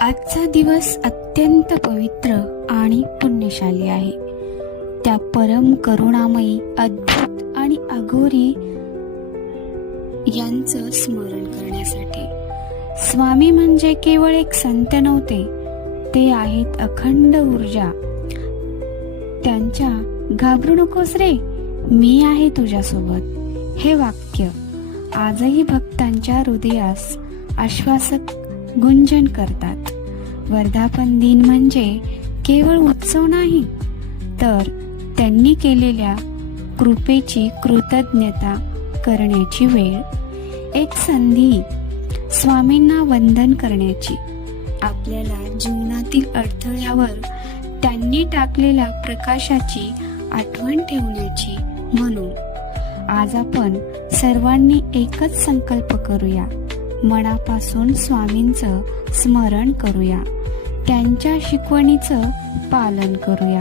आजचा दिवस अत्यंत पवित्र आणि पुण्यशाली आहे. त्या परम करुणामयी, अद्भुत आणि अघोरी यांचं स्मरण करण्यासाठी. स्वामी म्हणजे केवळ एक संत नव्हते, ते आहेत अखंड ऊर्जा. त्यांच्या "घाबरू नकोस रे, मी आहे तुझ्यासोबत" हे वाक्य आजही भक्तांच्या हृदयास आश्वासक गुंजन करतात. वर्धापन दिन म्हणजे केवळ उत्सव नाही, तर त्यांनी केलेल्या कृपेची कृतज्ञता करण्याची वेळ, एक संधी स्वामींना वंदन करण्याची, आपल्याला जीवनातील अडथळ्यावर त्यांनी टाकलेल्या प्रकाशाची आठवण ठेवण्याची. म्हणून आज आपण सर्वांनी एकच संकल्प करूया, मनापासून स्वामींचं स्मरण करूया, त्यांच्या शिकवणीचं पालन करूया.